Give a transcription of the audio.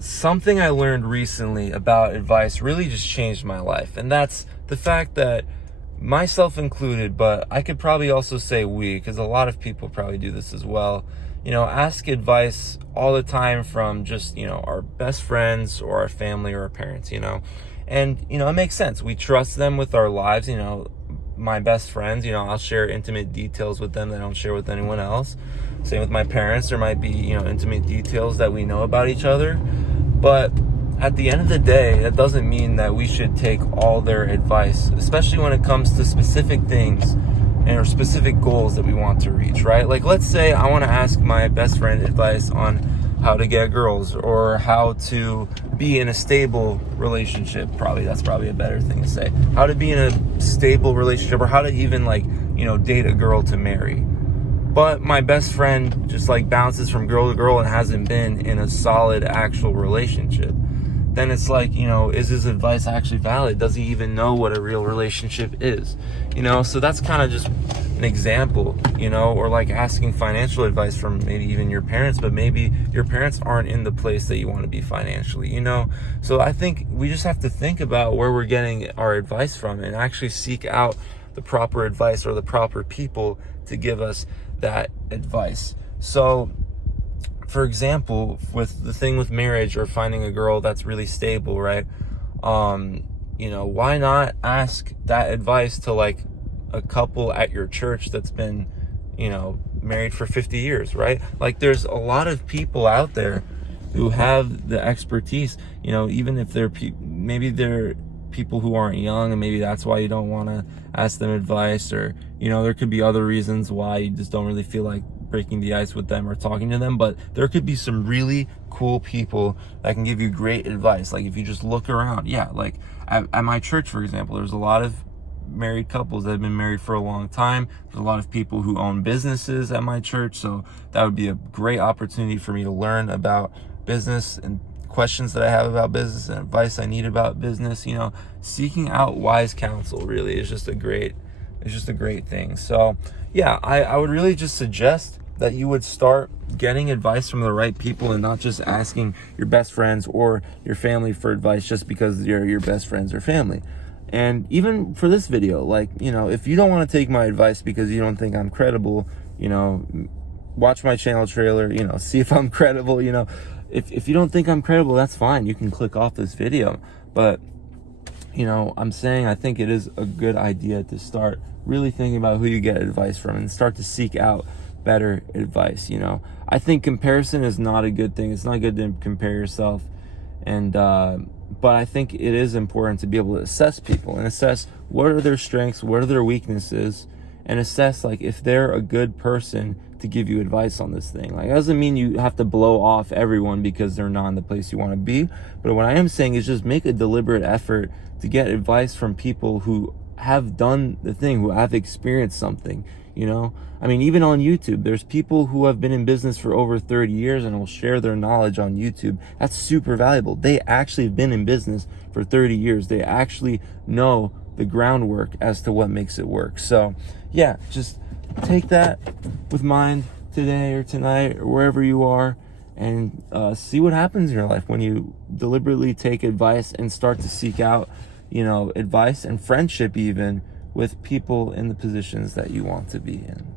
something I learned recently about advice really just changed my life. And that's the fact that, myself included, but I could probably also say we, because a lot of people probably do this as well, ask advice all the time from just, our best friends or our family or our parents, And, it makes sense. We trust them with our lives, my best friends, I'll share intimate details with them that I don't share with anyone else. Same with my parents. There might be, intimate details that we know about each other. But at the end of the day, that doesn't mean that we should take all their advice, especially when it comes to specific things or specific goals that we want to reach, right? Like, let's say I want to ask my best friend advice on how to get girls or how to be in a stable relationship. That's probably a better thing to say. How to be in a stable relationship, or how to even date a girl to marry. But my best friend just bounces from girl to girl and hasn't been in a solid actual relationship. Then it's is his advice actually valid? Does he even know what a real relationship is? So that's kind of just an example, or asking financial advice from maybe even your parents, but maybe your parents aren't in the place that you want to be financially, So I think we just have to think about where we're getting our advice from and actually seek out the proper advice or the proper people to give us that advice. So, for example, with the thing with marriage or finding a girl that's really stable, right? Why not ask that advice to a couple at your church that's been, married for 50 years, right? There's a lot of people out there who have the expertise, even if maybe they're people who aren't young, and maybe that's why you don't want to ask them advice, or there could be other reasons why you just don't really feel like breaking the ice with them or talking to them. But there could be some really cool people that can give you great advice. If you just look around, at my church, for example, there's a lot of married couples that have been married for a long time. There's a lot of people who own businesses at my church, so that would be a great opportunity for me to learn about business and questions that I have about business and advice I need about business. Seeking out wise counsel really is just a great thing. So yeah, I would really just suggest that you would start getting advice from the right people and not just asking your best friends or your family for advice just because they're your best friends or family. And even for this video, if you don't want to take my advice because you don't think I'm credible, watch my channel trailer, see if I'm credible. If you don't think I'm credible, that's fine. You can click off this video. But, I'm saying I think it is a good idea to start really thinking about who you get advice from and start to seek out better advice. I think comparison is not a good thing. It's not good to compare yourself. And, but I think it is important to be able to assess people and assess what are their strengths, what are their weaknesses, and assess if they're a good person to give you advice on this thing. It doesn't mean you have to blow off everyone because they're not in the place you want to be. But what I am saying is just make a deliberate effort to get advice from people who have done the thing, who have experienced something, even on YouTube, there's people who have been in business for over 30 years and will share their knowledge on YouTube. That's super valuable. They actually have been in business for 30 years. They actually know the groundwork as to what makes it work. So yeah, just take that with mind today or tonight or wherever you are, and see what happens in your life when you deliberately take advice and start to seek out, advice and friendship even with people in the positions that you want to be in.